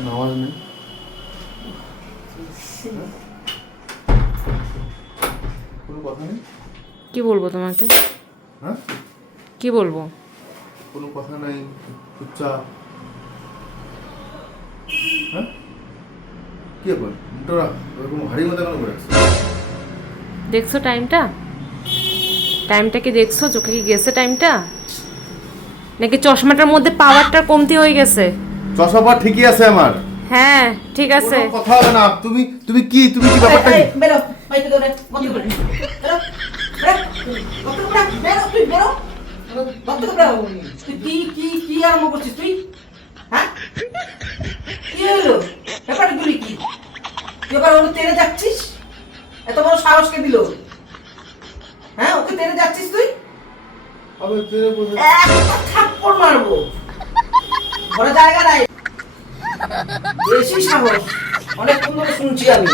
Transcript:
কোনো আওয়াজ নেই। কোনো কথা নেই। কি বলবো তোমাকে? হ্যাঁ, কি বলবো? কোনো কথা নাই, চুপচাপ। হ্যাঁ, কি ব্যাপার? তোরা ওরকম ভারী মতো কেন করে আছিস? দেখছো টাইমটা? টাইমটা কি দেখছো? চোখে কি গেছে টাইমটা? নাকি চশমাটার মধ্যে পাওয়ারটা কমতি হয়ে গেছে? চশমা ঠিকই আছে আমার। হ্যাঁ ঠিক আছে। কোনো কথা হবে না। তুমি তুমি কি ব্যাপারটা কি? বেরো বাইরে বেরো বন্ধ করে বেরো বেরো বেরো তুই বেরো বন্ধ করে বেরো তুই কি আরম্ভ করছিস তুই? হ্যাঁ, কি হলো? ব্যাপারগুলি কি? তুই এবার ওকে তেড়ে যাচ্ছিস? এত বড় সাহস কে দিল? হ্যাঁ, ওকে তেড়ে যাচ্ছিস তুই? আবে তেরে বসে একটা থাপ্পড় মারবো, ঘরে জায়গা নাই। বেশি সাহস, অনেকক্ষণ ধরে শুনছি আমি।